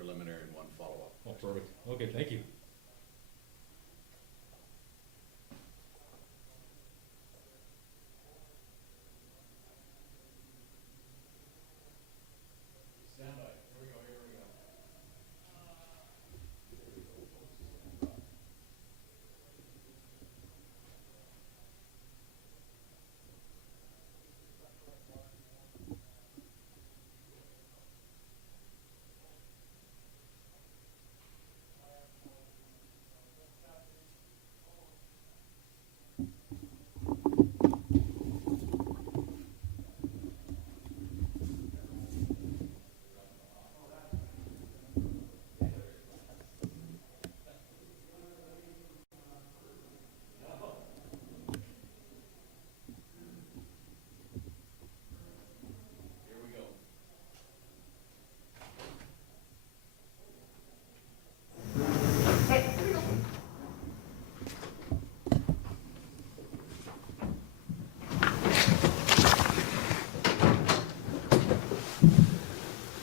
preliminary and one follow-up. Oh, perfect. Okay, thank you.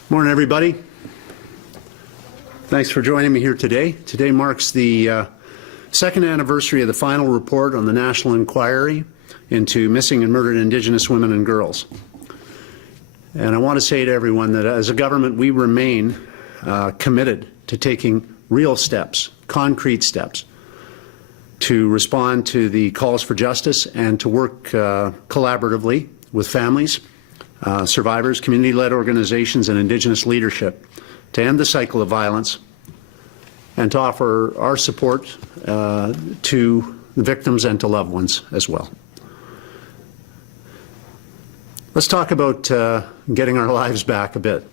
Morning, everybody. Thanks for joining me here today. Today marks the second anniversary of the final report on the National Inquiry into missing and murdered Indigenous women and girls. And I want to say to everyone that as a government, we remain committed to taking real steps, concrete steps, to respond to the calls for justice and to work collaboratively with families, survivors, community-led organizations, and Indigenous leadership to end the cycle of violence and to offer our support to the victims and to loved ones as well. Let's talk about getting our lives back a bit.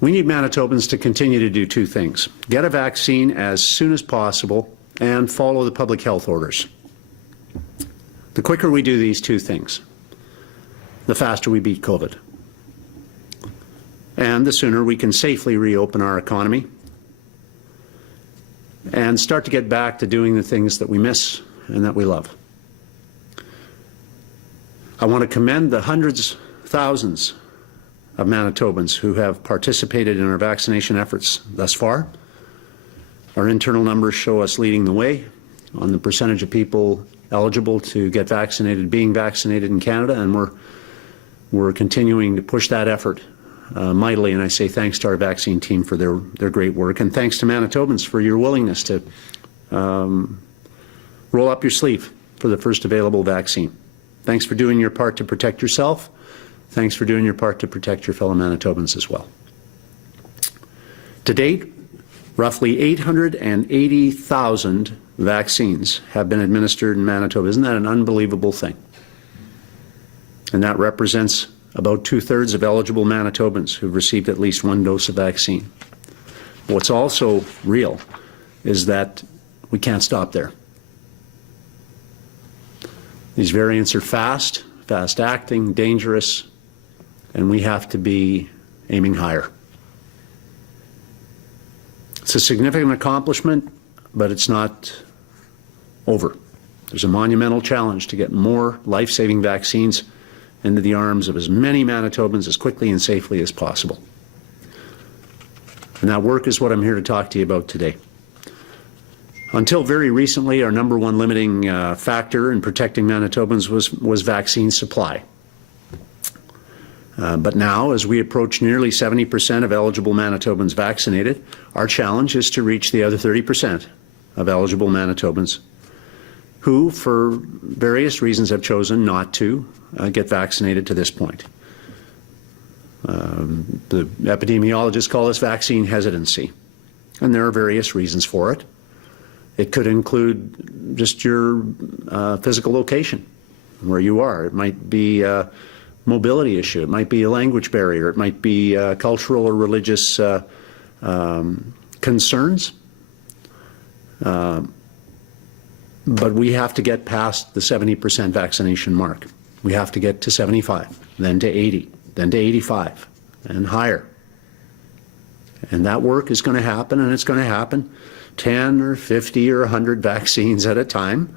We need Manitobans to continue to do two things: get a vaccine as soon as possible and follow the public health orders. The quicker we do these two things, the faster we beat COVID. And the sooner we can safely reopen our economy and start to get back to doing the things that we miss and that we love. I want to commend the hundreds, thousands of Manitobans who have participated in our vaccination efforts thus far. Our internal numbers show us leading the way on the percentage of people eligible to get vaccinated being vaccinated in Canada, and we're continuing to push that effort mightily, and I say thanks to our vaccine team for their great work, and thanks to Manitobans for your willingness to roll up your sleeve for the first available vaccine. Thanks for doing your part to protect yourself. Thanks for doing your part to protect your fellow Manitobans as well. To date, roughly 880,000 vaccines have been administered in Manitoba. Isn't that an unbelievable thing? And that represents about 2/3 of eligible Manitobans who've received at least one dose of vaccine. What's also real is that we can't stop there. These variants are fast-acting, dangerous, and we have to be aiming higher. It's a significant accomplishment, but it's not over. There's a monumental challenge to get more life-saving vaccines into the arms of as many Manitobans as quickly and safely as possible. And that work is what I'm here to talk to you about today. Until very recently, our number one limiting factor in protecting Manitobans was vaccine supply. But now, as we approach nearly 70% of eligible Manitobans vaccinated, our challenge is to reach the other 30% of eligible Manitobans who, for various reasons, have chosen not to get vaccinated to this point. The epidemiologists call this vaccine hesitancy, and there are various reasons for it. It could include just your physical location, where you are. It might be a mobility issue. It might be a language barrier. It might be cultural or religious concerns. But we have to get past the 70% vaccination mark. We have to get to 75, then to 80, then to 85, and higher. And that work is going to happen, and it's going to happen 10 or 50 or 100 vaccines at a time.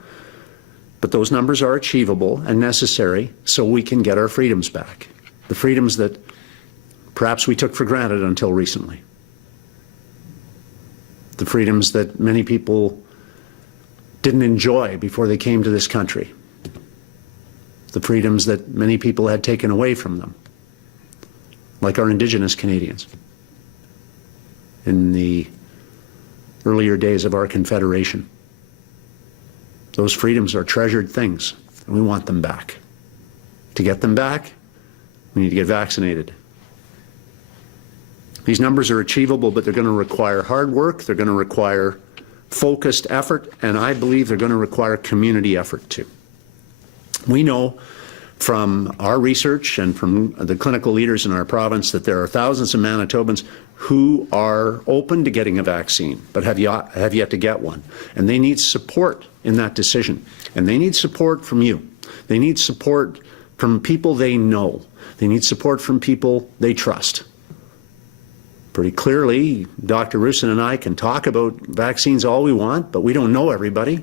But those numbers are achievable and necessary so we can get our freedoms back. The freedoms that perhaps we took for granted until recently. the freedoms that many people didn't enjoy before they came to this country, the freedoms that many people had taken away from them, like our Indigenous Canadians in the earlier days of our Confederation. Those freedoms are treasured things, and we want them back. To get them back, we need to get vaccinated. These numbers are achievable, but they're going to require hard work, they're going to require focused effort, and I believe they're going to require community effort too. We know from our research and from the clinical leaders in our province that there are thousands of Manitobans who are open to getting a vaccine, but have yet to get one. And they need support in that decision. And they need support from you. They need support from people they know. They need support from people they trust. Pretty clearly, Dr. Roussin and I can talk about vaccines all we want, but we don't know everybody.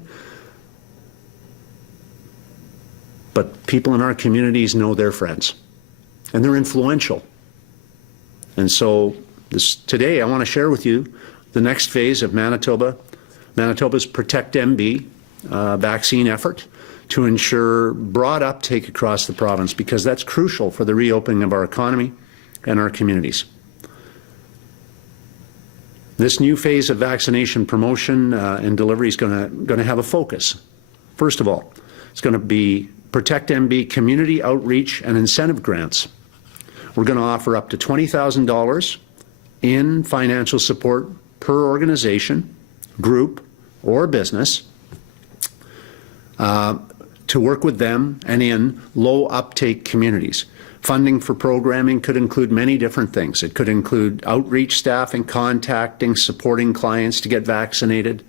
But people in our communities know their friends, and they're influential. And so today I want to share with you the next phase of Manitoba's Protect MB vaccine effort to ensure broad uptake across the province, because that's crucial for the reopening of our economy and our communities. This new phase of vaccination promotion and delivery is going to have a focus. First of all, it's going to be Protect MB community outreach and incentive grants. We're going to offer up to $20,000 in financial support per organization, group, or business to work with them and in low uptake communities. Funding for programming could include many different things. It could include outreach staffing, contacting, supporting clients to get vaccinated,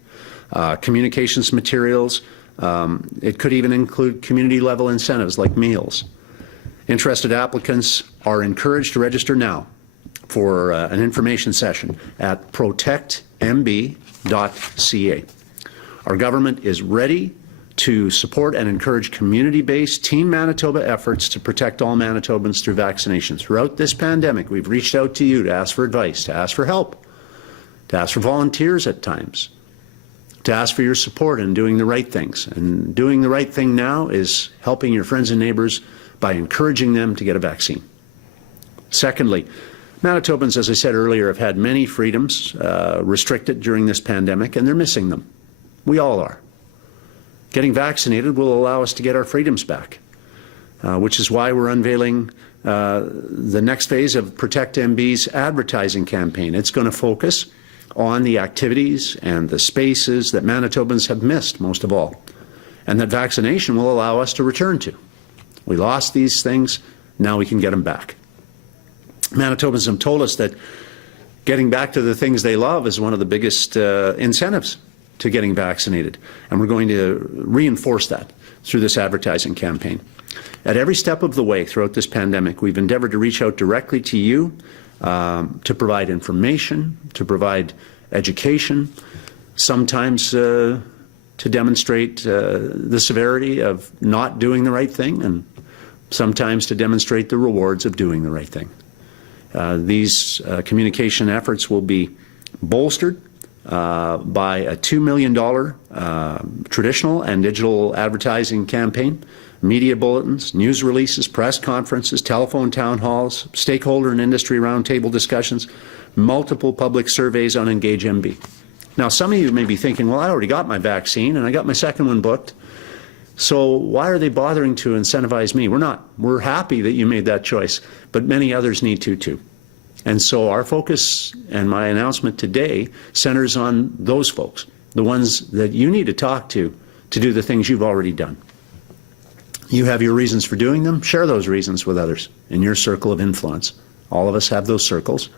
communications materials. It could even include community level incentives like meals. Interested applicants are encouraged to register now for an information session at protectmb.ca. Our government is ready to support and encourage community-based Team Manitoba efforts to protect all Manitobans through vaccination. Throughout this pandemic, we've reached out to you to ask for advice, to ask for help, to ask for volunteers at times, to ask for your support in doing the right things. And doing the right thing now is helping your friends and neighbors by encouraging them to get a vaccine. Secondly, Manitobans, as I said earlier, have had many freedoms restricted during this pandemic, and they're missing them. We all are. Getting vaccinated will allow us to get our freedoms back, which is why we're unveiling the next phase of Protect MB's advertising campaign. It's going to focus on the activities and the spaces that Manitobans have missed most of all, and that vaccination will allow us to return to. We lost these things, now we can get them back. Manitobans have told us that getting back to the things they love is one of the biggest incentives to getting vaccinated, and we're going to reinforce that through this advertising campaign. At every step of the way throughout this pandemic, we've endeavored to reach out directly to you to provide information, to provide education, sometimes to demonstrate the severity of not doing the right thing, and sometimes to demonstrate the rewards of doing the right thing. These communication efforts will be bolstered by a $2 million traditional and digital advertising campaign, media bulletins, news releases, press conferences, telephone town halls, stakeholder and industry roundtable discussions, multiple public surveys on Engage MB. Now, some of you may be thinking, well, I already got my vaccine and I got my second one booked, so why are they bothering to incentivize me? We're not. We're happy that you made that choice, but many others need to too. And so our focus and my announcement today centers on those folks, the ones that you need to talk to do the things you've already done. You have your reasons for doing them. Share those reasons with others in your circle of influence. All of us have those circles.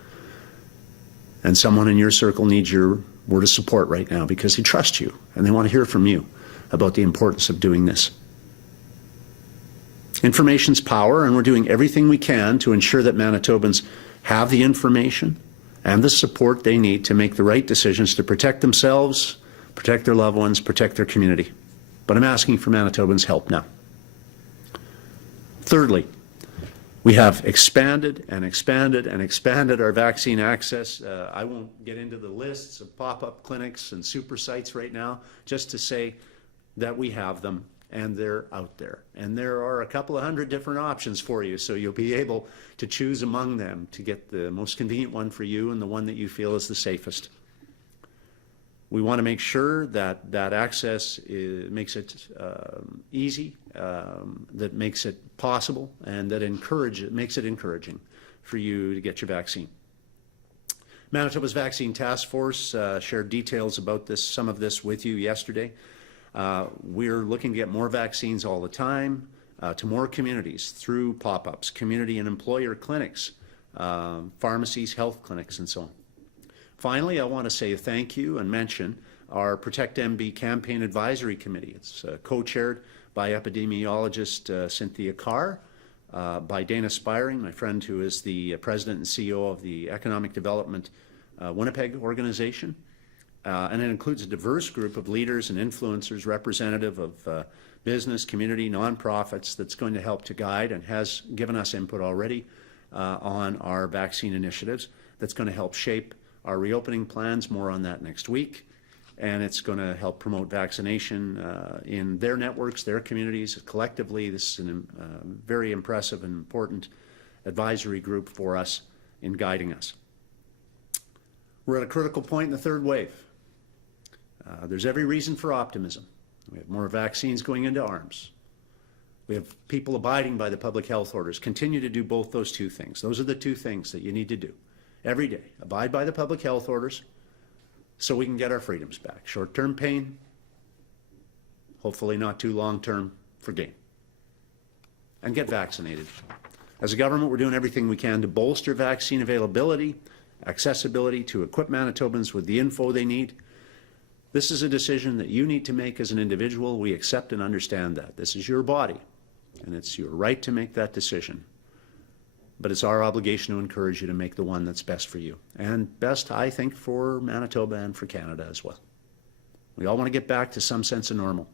And someone in your circle needs your word of support right now because they trust you and they want to hear from you about the importance of doing this. Information's power, and we're doing everything we can to ensure that Manitobans have the information and the support they need to make the right decisions to protect themselves, protect their loved ones, protect their community. But I'm asking for Manitobans' help now. Thirdly, We have expanded and expanded and expanded our vaccine access. I won't get into the lists of pop-up clinics and super sites right now, just to say that we have them and they're out there. And there are a couple of hundred different options for you, so you'll be able to choose among them to get the most convenient one for you and the one that you feel is the safest. We want to make sure that that access makes it easy, that makes it possible, and that makes it encouraging for you to get your vaccine. Manitoba's Vaccine Task Force shared details about some of this with you yesterday. We're looking to get more vaccines all the time to more communities through pop-ups, community and employer clinics, pharmacies, health clinics, and so on. Finally, I want to say thank you and mention our Protect MB Campaign Advisory Committee. It's co-chaired by epidemiologist Cynthia Carr, by Dana Spiring, my friend who is the president and CEO of the Economic Development Winnipeg organization. And it includes a diverse group of leaders and influencers representative of business, community, nonprofits that's going to help to guide and has given us input already on our vaccine initiatives that's going to help shape our reopening plans. More on that next week. And it's going to help promote vaccination in their networks, their communities, collectively. This is a very impressive and important advisory group for us in guiding us. We're at a critical point in the third wave. There's every reason for optimism. We have more vaccines going into arms. We have people abiding by the public health orders. Continue to do both those two things. Those are the two things that you need to do every day. Abide by the public health orders so we can get our freedoms back. Short-term pain, hopefully not too long-term for gain. And get vaccinated. As a government, we're doing everything we can to bolster vaccine availability, accessibility, to equip Manitobans with the info they need. This is a decision that you need to make as an individual. We accept and understand that. This is your body, and it's your right to make that decision. But it's our obligation to encourage you to make the one that's best for you. And best, I think, for Manitoba and for Canada as well. We all want to get back to some sense of normal.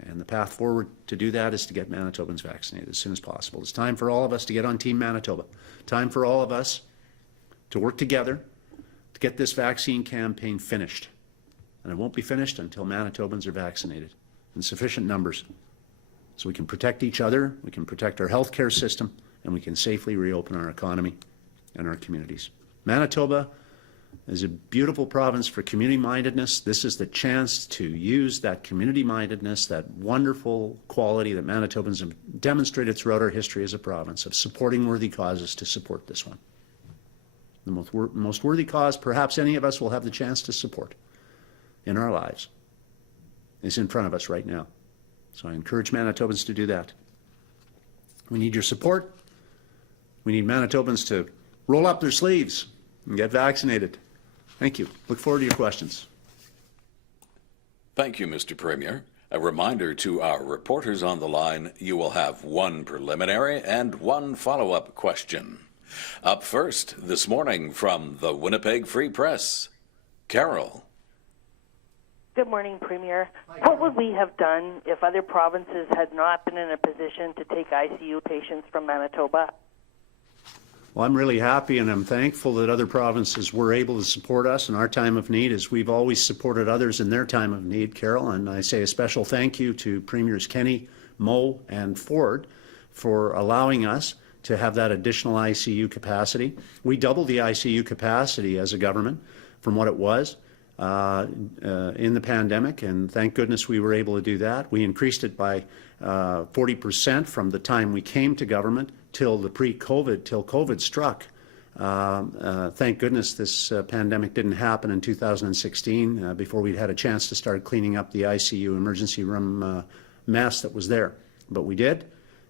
And the path forward to do that is to get Manitobans vaccinated as soon as possible. It's time for all of us to get on Team Manitoba. Time for all of us to work together to get this vaccine campaign finished. And it won't be finished until Manitobans are vaccinated in sufficient numbers so we can protect each other, we can protect our healthcare system, and we can safely reopen our economy and our communities. Manitoba is a beautiful province for community-mindedness. This is the chance to use that community-mindedness, that wonderful quality that Manitobans have demonstrated throughout our history as a province of supporting worthy causes, to support this one. The most worthy cause perhaps any of us will have the chance to support in our lives is in front of us right now. So I encourage Manitobans to do that. We need your support. We need Manitobans to roll up their sleeves and get vaccinated. Thank you. Look forward to your questions. Thank you, Mr. Premier. A reminder to our reporters on the line, you will have one preliminary and one follow-up question. Up first this morning from the Winnipeg Free Press, Carol. Good morning, Premier. What would we have done if other provinces had not been in a position to take ICU patients from Manitoba? Well, I'm really happy and I'm thankful that other provinces were able to support us in our time of need, as we've always supported others in their time of need, Carol. And I say a special thank you to Premiers Kenny, Moe, and Ford for allowing us to have that additional ICU capacity. We doubled the ICU capacity as a government from what it was in the pandemic, and thank goodness we were able to do that. We increased it by 40% from the time we came to government till COVID struck. Thank goodness this pandemic didn't happen in 2016 before we'd had a chance to start cleaning up the ICU emergency room mess that was there. But we did,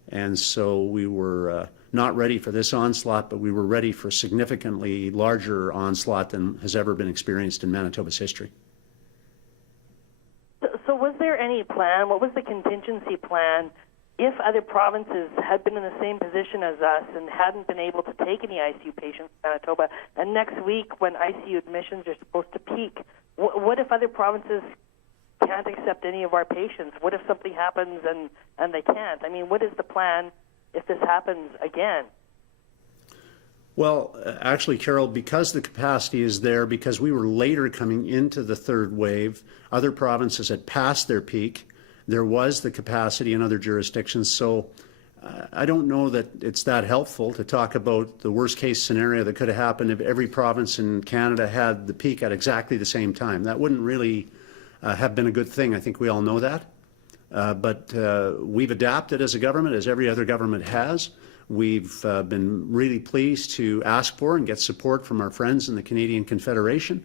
and so we were not ready for this onslaught, but we were ready for significantly larger onslaught than has ever been experienced in Manitoba's history. So was there any plan? What was the contingency plan if other provinces had been in the same position as us and hadn't been able to take any ICU patients in Manitoba, and next week when ICU admissions are supposed to peak, what if other provinces can't accept any of our patients? What if something happens and they can't? I mean, what is the plan if this happens again? Well, actually, Carol, because the capacity is there, because we were later coming into the third wave, other provinces had passed their peak. There was the capacity in other jurisdictions. So I don't know that it's that helpful to talk about the worst case scenario that could have happened if every province in Canada had the peak at exactly the same time. That wouldn't really have been a good thing. I think we all know that. But we've adapted as a government, as every other government has. We've been really pleased to ask for and get support from our friends in the Canadian Confederation.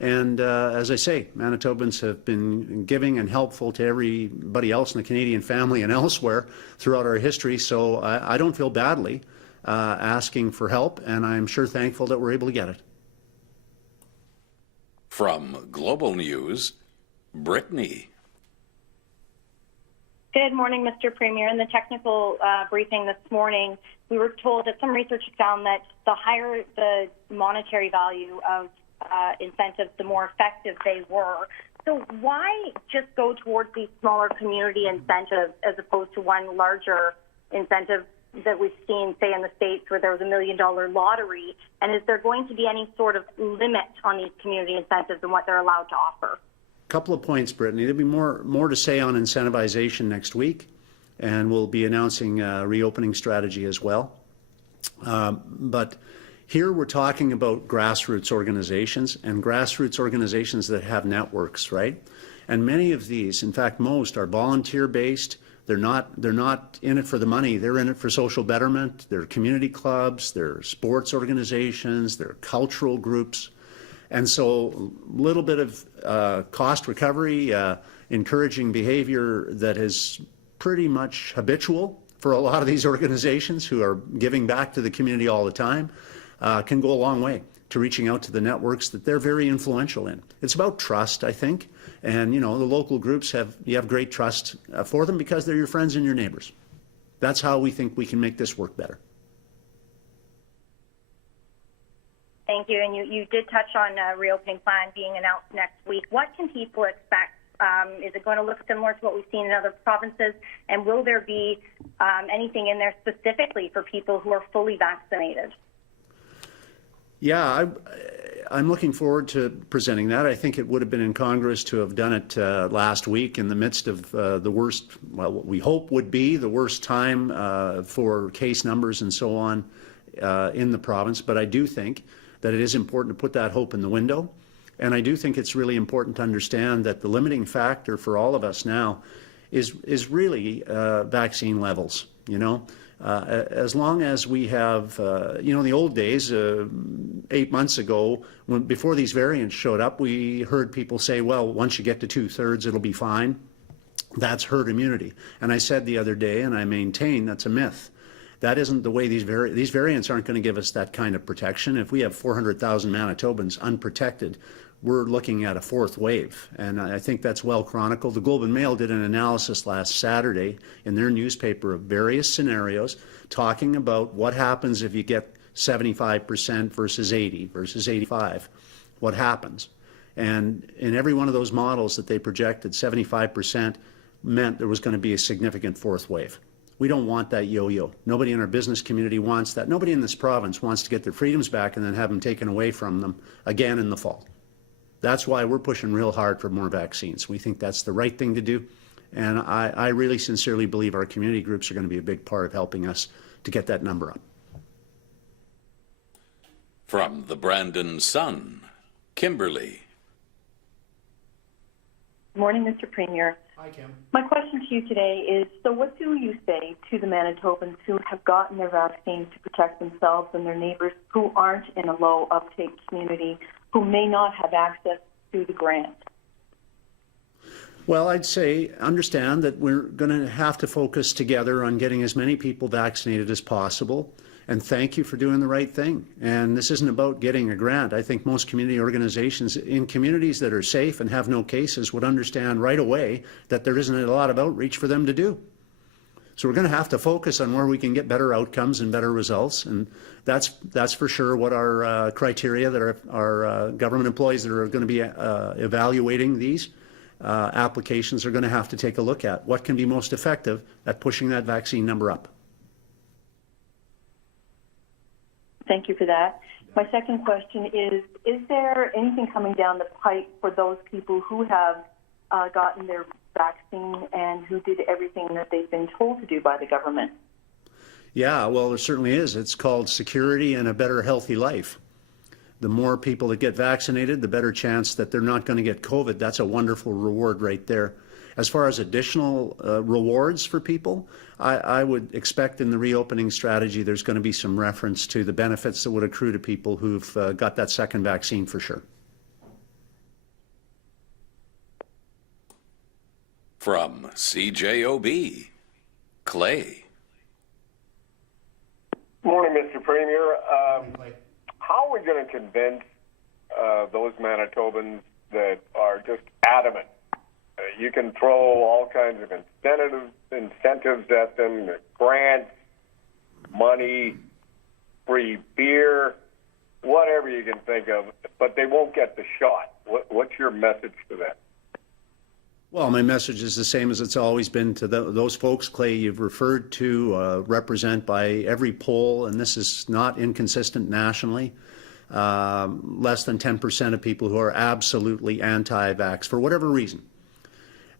And as I say, Manitobans have been giving and helpful to everybody else in the Canadian family and elsewhere throughout our history. So I don't feel badly asking for help, and I'm sure thankful that we're able to get it. From Global News, Brittany. Good morning, Mr. Premier. In the technical briefing this morning, we were told that some research found that the higher the monetary value of incentives, the more effective they were. So why just go towards these smaller community incentives as opposed to one larger incentive that we've seen, say, in the States where there was $1 million lottery? And is there going to be any sort of limit on these community incentives and what they're allowed to offer? Couple of points, Brittany. There'll be more to say on incentivization next week, and we'll be announcing a reopening strategy as well. But here we're talking about grassroots organizations and grassroots organizations that have networks, right? And many of these, in fact, most are volunteer-based. They're not in it for the money. They're in it for social betterment. They're community clubs. They're sports organizations. They're cultural groups. And so a little bit of cost recovery, encouraging behavior that is pretty much habitual for a lot of these organizations who are giving back to the community all the time, can go a long way to reaching out to the networks that they're very influential in. It's about trust, I think. And, you know, the local groups you have great trust for them because they're your friends and your neighbors. That's how we think we can make this work better. Thank you. And you did touch on a reopening plan being announced next week. What can people expect? Is it going to look similar to what we've seen in other provinces? And will there be anything in there specifically for people who are fully vaccinated? Yeah, I'm looking forward to presenting that. I think it would have been in Congress to have done it last week in the midst of the worst, well, what we hope would be the worst time for case numbers and so on in the province. But I do think that it is important to put that hope in the window. And I do think it's really important to understand that the limiting factor for all of us now is really vaccine levels, you know. As long as we have, you know, in the old days, 8 months ago, before these variants showed up, we heard people say, well, once you get to 2/3, it'll be fine. That's herd immunity. And I said the other day, and I maintain that's a myth. That isn't the way these variants aren't going to give us that kind of protection. If we have 400,000 Manitobans unprotected, we're looking at a fourth wave. And I think that's well chronicled. The Globe and Mail did an analysis last Saturday in their newspaper of various scenarios talking about what happens if you get 75% versus 80 versus 85. What happens? And in every one of those models that they projected, 75% meant there was going to be a significant fourth wave. We don't want that yo-yo. Nobody in our business community wants that. Nobody in this province wants to get their freedoms back and then have them taken away from them again in the fall. That's why we're pushing real hard for more vaccines. We think that's the right thing to do. And I really sincerely believe our community groups are going to be a big part of helping us to get that number up. From the Brandon Sun, Kimberly. Good morning, Mr. Premier. Hi, Kim. My question to you today is, so what do you say to the Manitobans who have gotten their vaccine to protect themselves and their neighbors who aren't in a low uptake community, who may not have access to the grant? Well, I'd say understand that we're going to have to focus together on getting as many people vaccinated as possible. And thank you for doing the right thing. And this isn't about getting a grant. I think most community organizations in communities that are safe and have no cases would understand right away that there isn't a lot of outreach for them to do. So we're going to have to focus on where we can get better outcomes and better results. And that's for sure what our criteria that our government employees that are going to be evaluating these applications are going to have to take a look at. What can be most effective at pushing that vaccine number up? Thank you for that. My second question is there anything coming down the pipe for those people who have gotten their vaccine and who did everything that they've been told to do by the government? Yeah, well, there certainly is. It's called security and a better healthy life. The more people that get vaccinated, the better chance that they're not going to get COVID. That's a wonderful reward right there. As far as additional rewards for people, I would expect in the reopening strategy there's going to be some reference to the benefits that would accrue to people who've got that second vaccine for sure. From CJOB, Clay. Morning, Mr. Premier. How are we going to convince those Manitobans that are just adamant? You can throw all kinds of incentives at them, grants, money, free beer, whatever you can think of, but they won't get the shot. What's your message to them? Well, my message is the same as it's always been to those folks, Clay, you've referred to, represent by every poll, and this is not inconsistent nationally, less than 10% of people who are absolutely anti-vax for whatever reason.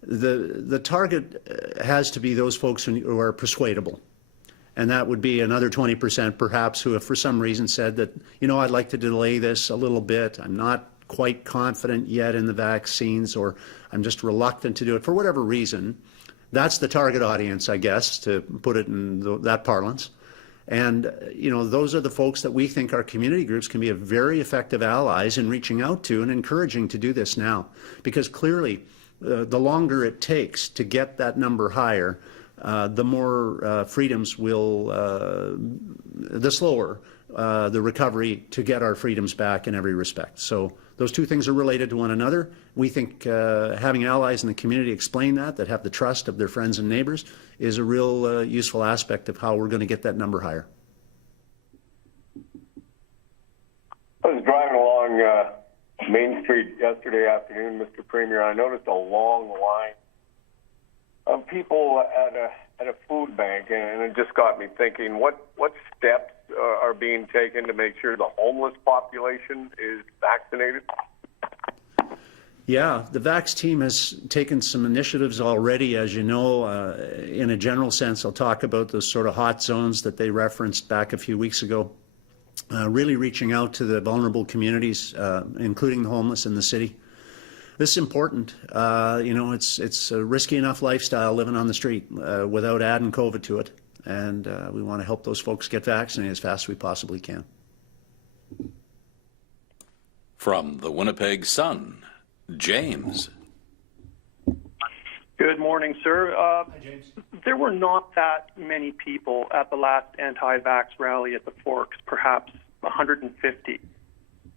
The target has to be those folks who are persuadable. And that would be another 20% perhaps who have for some reason said that, you know, I'd like to delay this a little bit. I'm not quite confident yet in the vaccines, or I'm just reluctant to do it for whatever reason. That's the target audience, I guess, to put it in that parlance. And, you know, those are the folks that we think our community groups can be a very effective allies in reaching out to and encouraging to do this now. Because clearly, the longer it takes to get that number higher, the more freedoms will, the slower the recovery to get our freedoms back in every respect. So those two things are related to one another. We think having allies in the community explain that have the trust of their friends and neighbors, is a real useful aspect of how we're going to get that number higher. I was driving along Main Street yesterday afternoon, Mr. Premier. I noticed a long line of people at a food bank, and it just got me thinking, what steps are being taken to make sure the homeless population is vaccinated? Yeah, the Vax team has taken some initiatives already, as you know. In a general sense, I'll talk about those sort of hot zones that they referenced back a few weeks ago. Really reaching out to the vulnerable communities, including the homeless in the city. This is important. You know, it's a risky enough lifestyle living on the street without adding COVID to it. And we want to help those folks get vaccinated as fast as we possibly can. From the Winnipeg Sun, James. Good morning, sir. Hi, James. There were not that many people at the last anti-vax rally at the Forks, perhaps 150.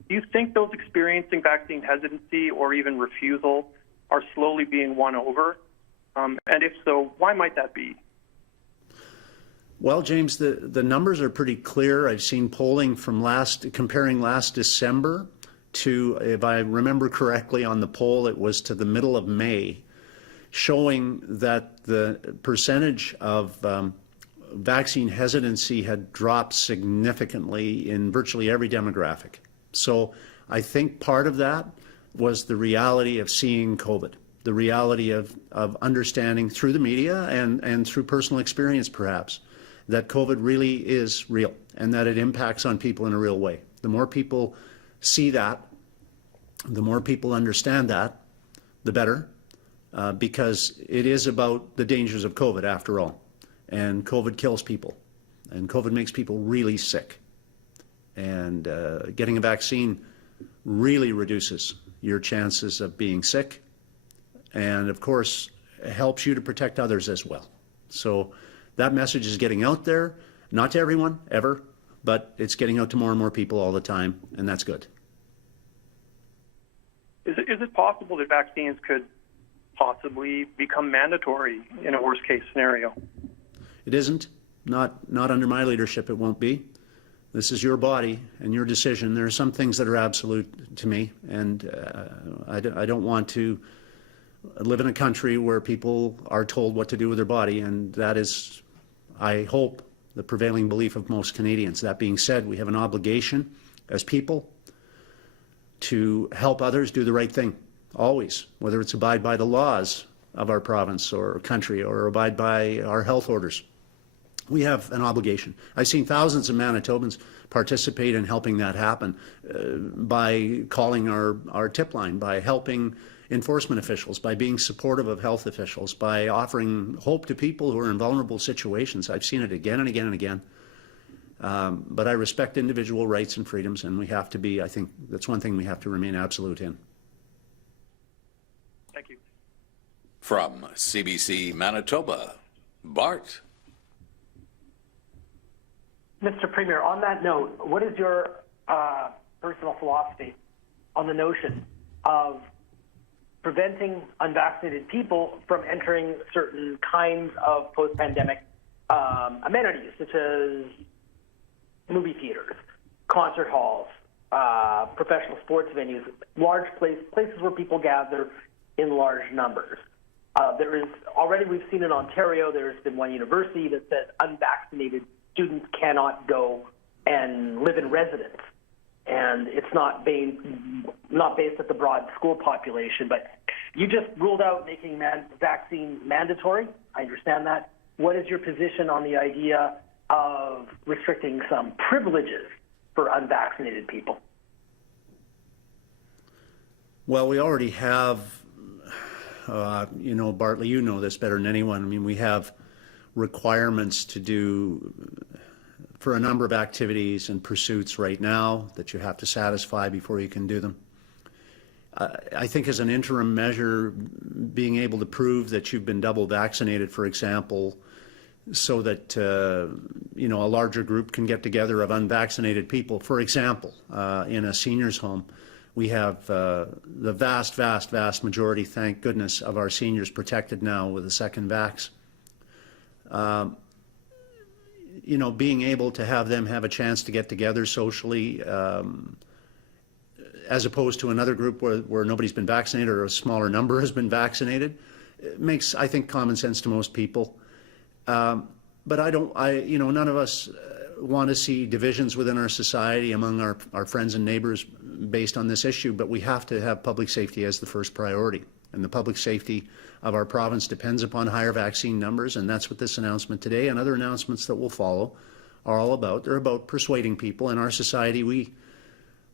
Do you think those experiencing vaccine hesitancy or even refusal are slowly being won over? And if so, why might that be? Well, James, the numbers are pretty clear. I've seen polling from comparing last December to, if I remember correctly on the poll, it was to the middle of May, showing that the percentage of vaccine hesitancy had dropped significantly in virtually every demographic. So I think part of that was the reality of seeing COVID, the reality of understanding through the media and through personal experience perhaps, that COVID really is real and that it impacts on people in a real way. The more people see that, the more people understand that, the better, because it is about the dangers of COVID after all. And COVID kills people, and COVID makes people really sick. And getting a vaccine really reduces your chances of being sick, and of course helps you to protect others as well. So that message is getting out there, not to everyone ever, but it's getting out to more and more people all the time, and that's good. Is it possible that vaccines could possibly become mandatory in a worst-case scenario? It isn't. Not under my leadership, it won't be. This is your body and your decision. There are some things that are absolute to me, and I don't want to live in a country where people are told what to do with their body, and that is, I hope, the prevailing belief of most Canadians. That being said, we have an obligation as people to help others do the right thing, always, whether it's abide by the laws of our province or country or abide by our health orders. We have an obligation. I've seen thousands of Manitobans participate in helping that happen by calling our tip line, by helping enforcement officials, by being supportive of health officials, by offering hope to people who are in vulnerable situations. I've seen it again and again and again. But I respect individual rights and freedoms, and we have to be, I think that's one thing we have to remain absolute in. Thank you. From CBC Manitoba, Bart. Mr. Premier, on that note, what is your personal philosophy on the notion of preventing unvaccinated people from entering certain kinds of post-pandemic amenities, such as movie theaters, concert halls, professional sports venues, large places where people gather in large numbers? There is already, we've seen in Ontario, there's been one university that says unvaccinated students cannot go and live in residence, and it's not based at the broad school population. But you just ruled out making vaccine mandatory. I understand that. What is your position on the idea of restricting some privileges for unvaccinated people? Well, we already have, Bartley, you know this better than anyone. I mean, we have requirements to do for a number of activities and pursuits right now that you have to satisfy before you can do them. I think as an interim measure, being able to prove that you've been double vaccinated, for example, so that a larger group can get together of unvaccinated people. For example, in a seniors' home, we have the vast majority, thank goodness, of our seniors protected now with a second vax. Being able to have them have a chance to get together socially, as opposed to another group where nobody's been vaccinated or a smaller number has been vaccinated, it makes, I think, common sense to most people. But none of us want to see divisions within our society among our friends and neighbors based on this issue, but we have to have public safety as the first priority. And the public safety of our province depends upon higher vaccine numbers, and that's what this announcement today and other announcements that will follow are all about. They're about persuading people. In our society, we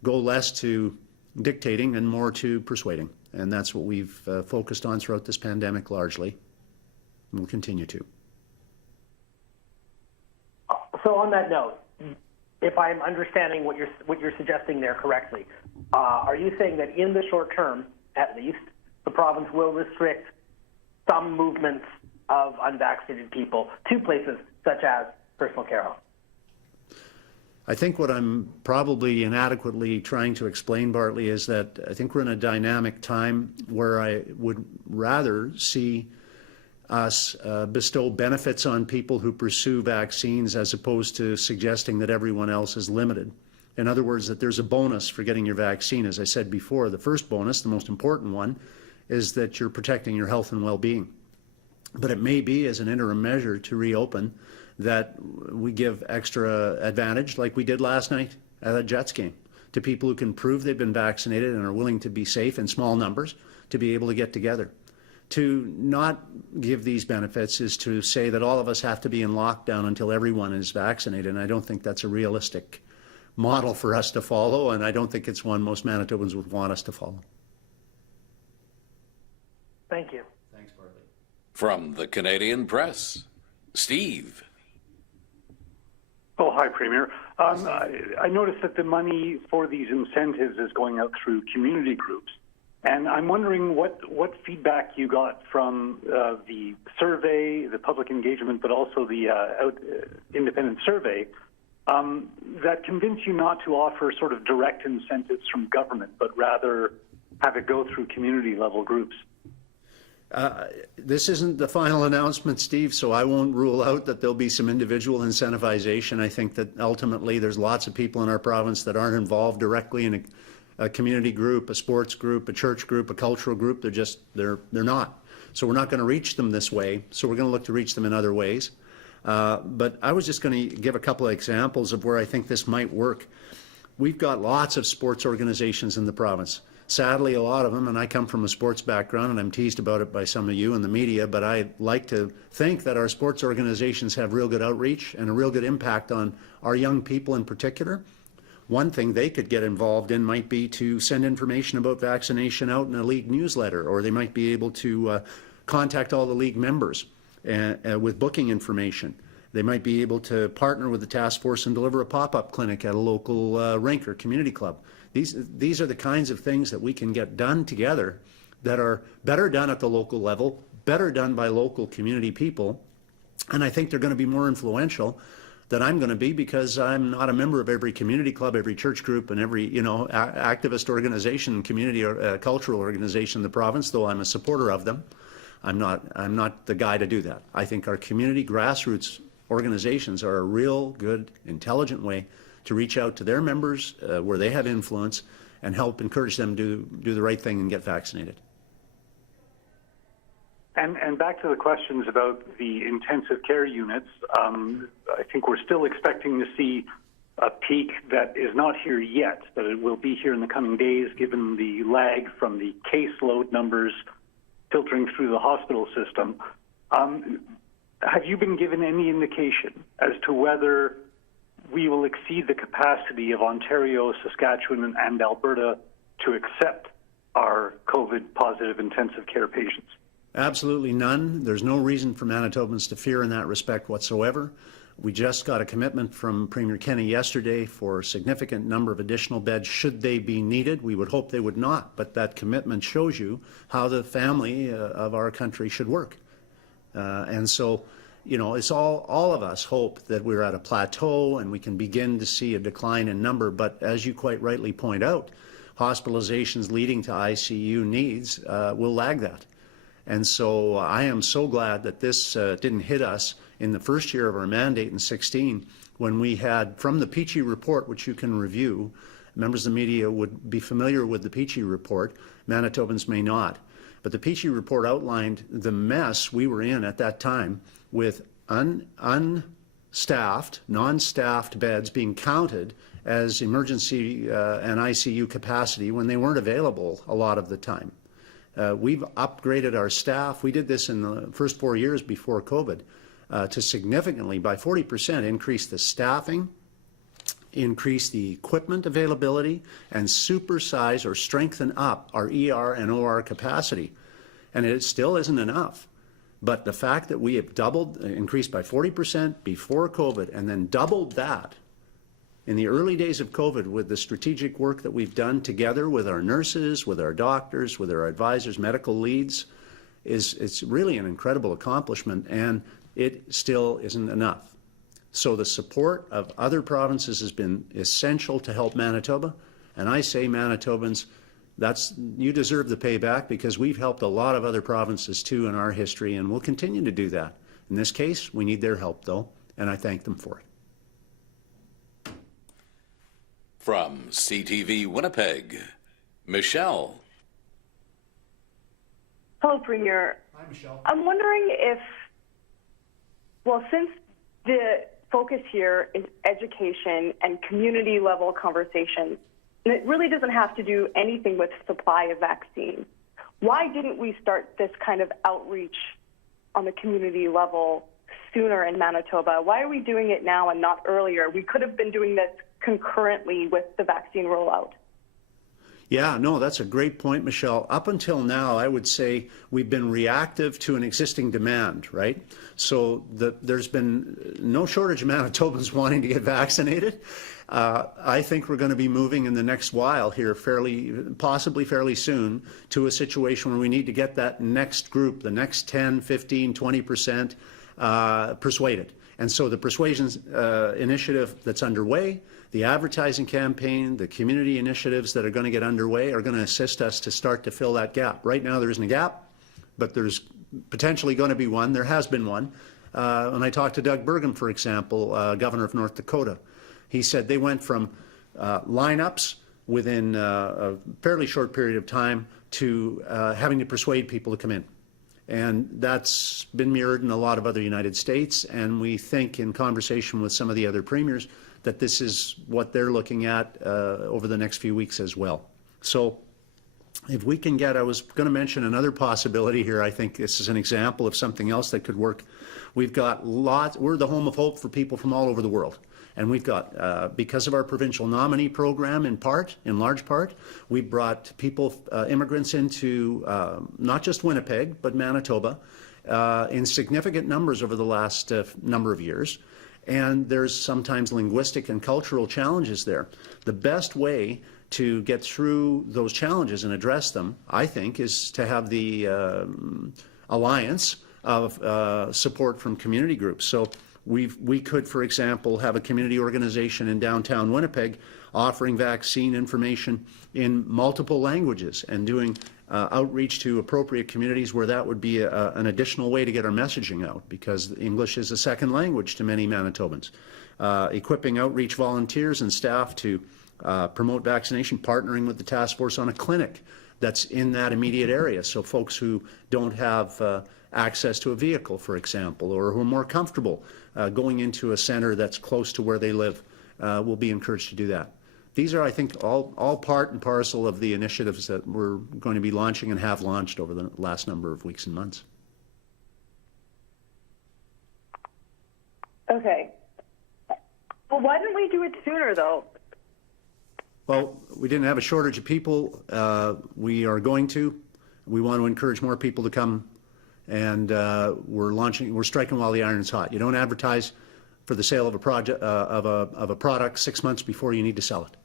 go less to dictating and more to persuading, and that's what we've focused on throughout this pandemic largely, and we'll continue to. So on that note, if I'm understanding what you're suggesting there correctly, are you saying that in the short term, at least, the province will restrict some movements of unvaccinated people to places such as personal care homes? I think what I'm probably inadequately trying to explain, Bartley, is that I think we're in a dynamic time where I would rather see us bestow benefits on people who pursue vaccines as opposed to suggesting that everyone else is limited. In other words, that there's a bonus for getting your vaccine. As I said before, the first bonus, the most important one, is that you're protecting your health and well-being. But it may be, as an interim measure to reopen, that we give extra advantage, like we did last night at a Jets game, to people who can prove they've been vaccinated and are willing to be safe in small numbers to be able to get together. To not give these benefits is to say that all of us have to be in lockdown until everyone is vaccinated, and I don't think that's a realistic model for us to follow, and I don't think it's one most Manitobans would want us to follow. Thank you. Thanks, Bartley. From the Canadian Press, Steve. Oh, hi, Premier. I noticed that the money for these incentives is going out through community groups. And I'm wondering what feedback you got from the survey, the public engagement, but also the independent survey that convinced you not to offer sort of direct incentives from government, but rather have it go through community-level groups. This isn't the final announcement, Steve, so I won't rule out that there'll be some individual incentivization. I think that ultimately there's lots of people in our province that aren't involved directly in a community group, a sports group, a church group, a cultural group. They're not. So we're not going to reach them this way. So we're going to look to reach them in other ways. But I was just going to give a couple of examples of where I think this might work. We've got lots of sports organizations in the province. Sadly, a lot of them, and I come from a sports background, and I'm teased about it by some of you in the media, but I like to think that our sports organizations have real good outreach and a real good impact on our young people in particular. One thing they could get involved in might be to send information about vaccination out in a league newsletter, or they might be able to contact all the league members with booking information. They might be able to partner with the task force and deliver a pop-up clinic at a local rink or community club. These are the kinds of things that we can get done together that are better done at the local level, better done by local community people, and I think they're going to be more influential than I'm going to be, because I'm not a member of every community club, every church group, and every activist organization, community or cultural organization in the province, though I'm a supporter of them. I'm not the guy to do that. I think our community grassroots organizations are a real good, intelligent way to reach out to their members where they have influence and help encourage them to do the right thing and get vaccinated. And back to the questions about the intensive care units, I think we're still expecting to see a peak that is not here yet, but it will be here in the coming days, given the lag from the caseload numbers filtering through the hospital system. Have you been given any indication as to whether we will exceed the capacity of Ontario, Saskatchewan, and Alberta to accept our COVID-positive intensive care patients? Absolutely none. There's no reason for Manitobans to fear in that respect whatsoever. We just got a commitment from Premier Kenney yesterday for a significant number of additional beds should they be needed. We would hope they would not, but that commitment shows you how the family of our country should work. And so, it's all of us hope that we're at a plateau and we can begin to see a decline in number, but as you quite rightly point out, hospitalizations leading to ICU needs will lag that. And so I am so glad that this didn't hit us in the first year of our mandate in 16, when we had, from the Peachy report, which you can review, members of the media would be familiar with the Peachy report, Manitobans may not. But the Peachy report outlined the mess we were in at that time with unstaffed, non-staffed beds being counted as emergency and ICU capacity when they weren't available a lot of the time. We've upgraded our staff. We did this in the first 4 years before COVID to significantly, by 40%, increase the staffing, increase the equipment availability, and supersize or strengthen up our ER and OR capacity. And it still isn't enough. But the fact that we have increased by 40% before COVID, and then doubled that in the early days of COVID with the strategic work that we've done together with our nurses, with our doctors, with our advisors, medical leads, it's really an incredible accomplishment, and it still isn't enough. So the support of other provinces has been essential to help Manitoba, and I say, Manitobans, you deserve the payback, because we've helped a lot of other provinces too in our history, and we'll continue to do that. In this case, we need their help though, and I thank them for it. From CTV Winnipeg, Michelle. Hello, Premier. Hi, Michelle. I'm wondering if, since the focus here is education and community level conversations, and it really doesn't have to do anything with supply of vaccines, why didn't we start this kind of outreach on the community level sooner in Manitoba? Why are we doing it now and not earlier? We could have been doing this concurrently with the vaccine rollout. Yeah, no, that's a great point, Michelle. Up until now, I would say we've been reactive to an existing demand, right? So there's been no shortage of Manitobans wanting to get vaccinated. I think we're going to be moving in the next while here, possibly fairly soon, to a situation where we need to get that next group, the next 10, 15, 20% persuaded. And so the persuasion initiative that's underway, the advertising campaign, the community initiatives that are going to get underway are going to assist us to start to fill that gap. Right now there isn't a gap, but there's potentially going to be one. There has been one. When I talked to Doug Burgum, for example, governor of North Dakota, he said they went from lineups within a fairly short period of time to having to persuade people to come in. And that's been mirrored in a lot of other United States, and we think in conversation with some of the other premiers that this is what they're looking at over the next few weeks as well. So if we can get, I was going to mention another possibility here. I think this is an example of something else that could work. We've got we're the home of hope for people from all over the world. And we've got, because of our provincial nominee program in large part, we've brought people, immigrants into not just Winnipeg, but Manitoba in significant numbers over the last number of years. And there's sometimes linguistic and cultural challenges there. The best way to get through those challenges and address them, I think, is to have the alliance of support from community groups. So we could, for example, have a community organization in downtown Winnipeg offering vaccine information in multiple languages and doing outreach to appropriate communities where that would be an additional way to get our messaging out, because English is a second language to many Manitobans. Equipping outreach volunteers and staff to promote vaccination, partnering with the task force on a clinic that's in that immediate area, so folks who don't have access to a vehicle, for example, or who are more comfortable going into a center that's close to where they live, will be encouraged to do that. These are, I think, all part and parcel of the initiatives that we're going to be launching and have launched over the last number of weeks and months. Okay. Well, why didn't we do it sooner, though? Well, we didn't have a shortage of people. We are going to. We want to encourage more people to come, and we're striking while the iron's hot. You don't advertise for the sale of a project of a product 6 months before you need to sell it.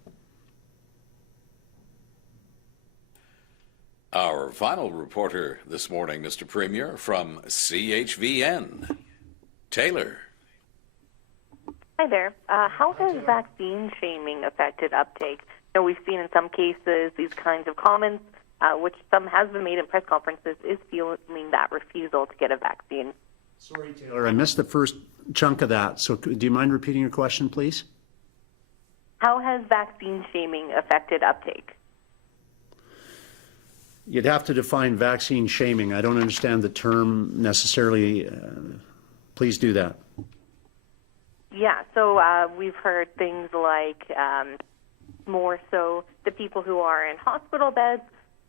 Our final reporter this morning, Mr. Premier, from CHVN, Taylor. Hi there. How has vaccine shaming affected uptake? You know, we've seen in some cases these kinds of comments, which some has been made in press conferences, is fueling that refusal to get a vaccine. Sorry, Taylor, I missed the first chunk of that. So do you mind repeating your question, please? How has vaccine shaming affected uptake? You'd have to define vaccine shaming. I don't understand the term necessarily. Please do that. Yeah, so we've heard things like more so the people who are in hospital beds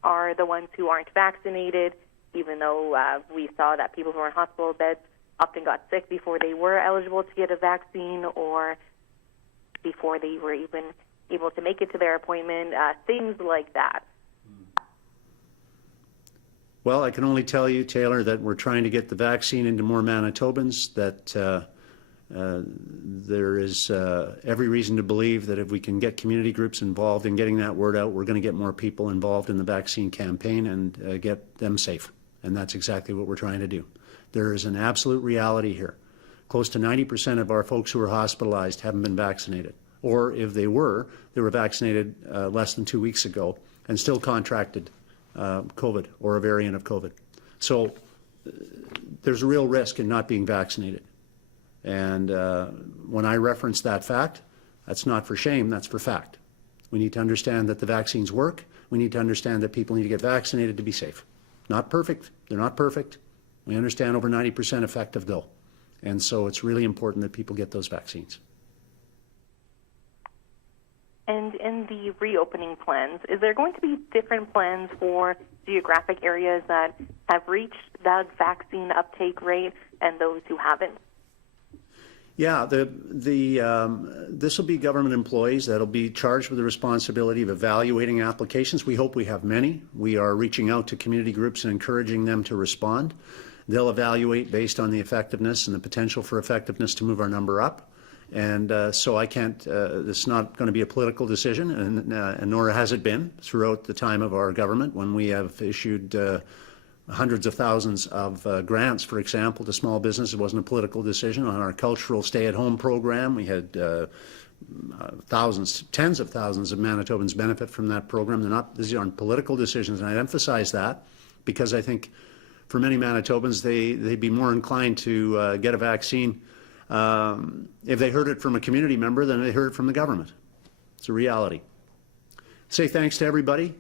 are the ones who aren't vaccinated, even though we saw that people who are in hospital beds often got sick before they were eligible to get a vaccine or before they were even able to make it to their appointment, things like that. Well, I can only tell you, Taylor, that we're trying to get the vaccine into more Manitobans, that there is every reason to believe that if we can get community groups involved in getting that word out, we're going to get more people involved in the vaccine campaign and get them safe. And that's exactly what we're trying to do. There is an absolute reality here. Close to 90% of our folks who are hospitalized haven't been vaccinated. Or if they were vaccinated less than 2 weeks ago and still contracted COVID or a variant of COVID. So there's a real risk in not being vaccinated. And when I reference that fact, that's not for shame, that's for fact. We need to understand that the vaccines work. We need to understand that people need to get vaccinated to be safe. Not perfect, they're not perfect. We understand over 90% effective though. And so it's really important that people get those vaccines. And in the reopening plans, is there going to be different plans for geographic areas that have reached that vaccine uptake rate and those who haven't? Yeah, this will be government employees that will be charged with the responsibility of evaluating applications. We hope we have many. We are reaching out to community groups and encouraging them to respond. They'll evaluate based on the effectiveness and the potential for effectiveness to move our number up. And so I can't, it's not going to be a political decision, and nor has it been throughout the time of our government when we have issued hundreds of thousands of grants, for example, to small business. It wasn't a political decision. On our cultural stay-at-home program, we had thousands, tens of thousands of Manitobans benefit from that program. These aren't political decisions, and I emphasize that because I think for many Manitobans, they'd be more inclined to get a vaccine if they heard it from a community member than they heard it from the government. It's a reality. Say thanks to everybody.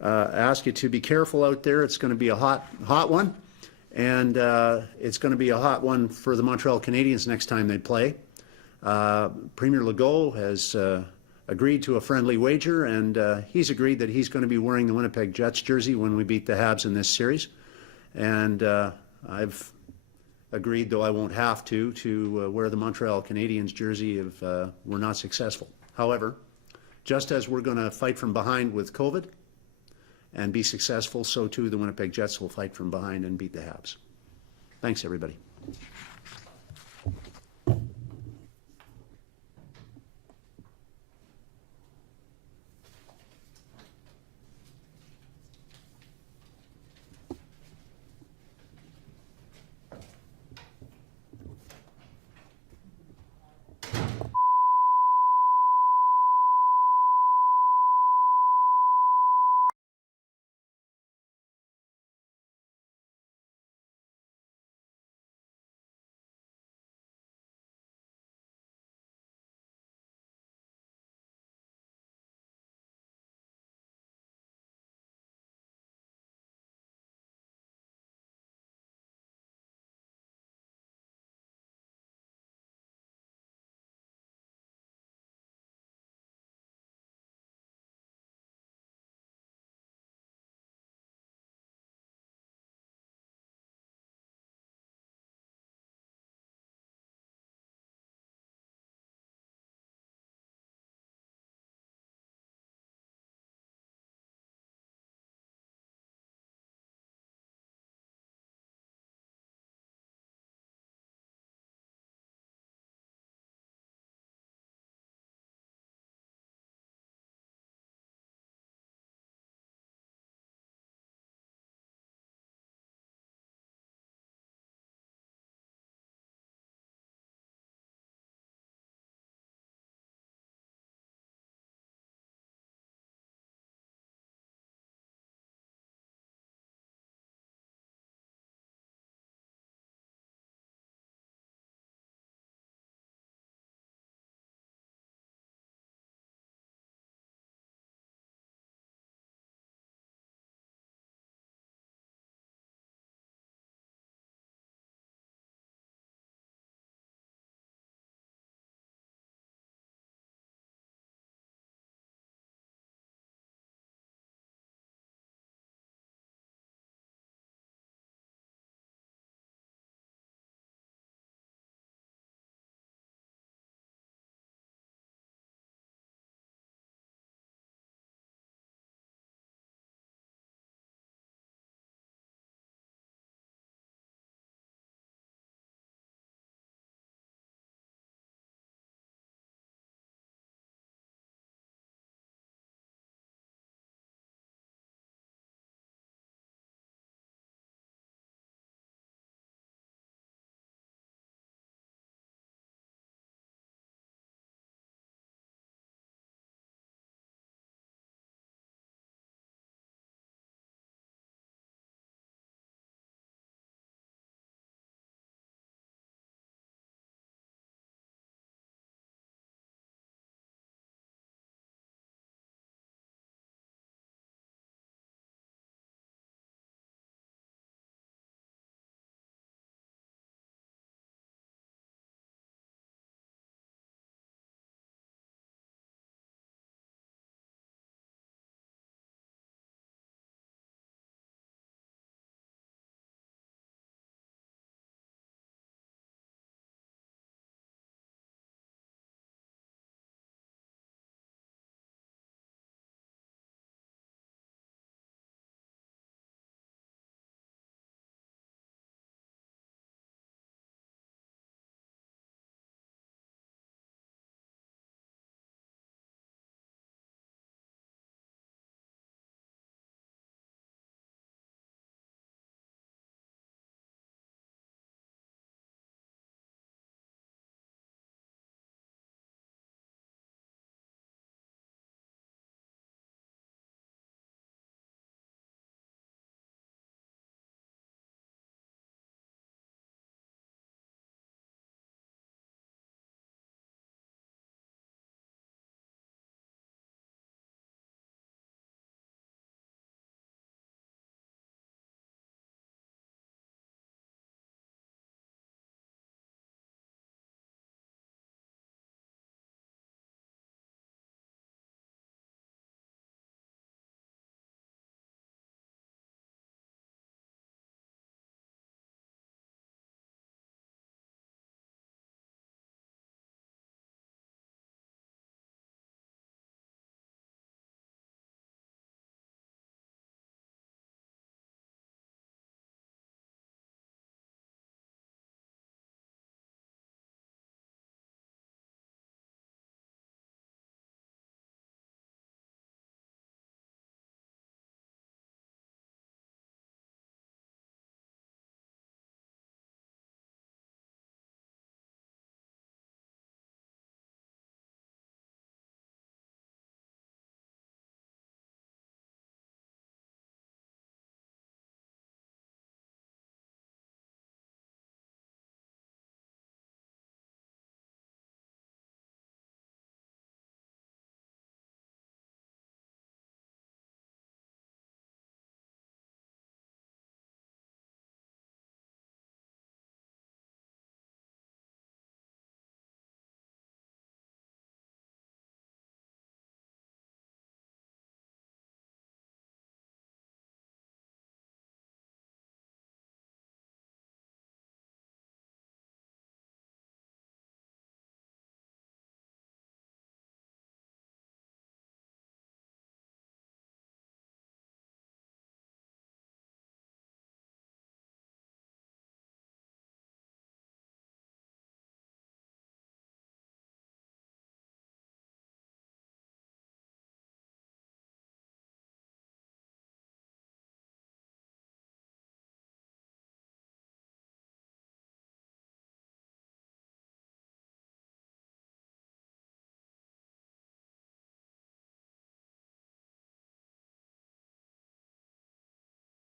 Ask you to be careful out there. It's going to be a hot one. And it's going to be a hot one for the Montreal Canadiens next time they play. Premier Legault has agreed to a friendly wager, and he's agreed that he's going to be wearing the Winnipeg Jets jersey when we beat the Habs in this series. And I've agreed, though I won't have to wear the Montreal Canadiens jersey if we're not successful. However, just as we're going to fight from behind with COVID and be successful, so too the Winnipeg Jets will fight from behind and beat the Habs. Thanks, everybody.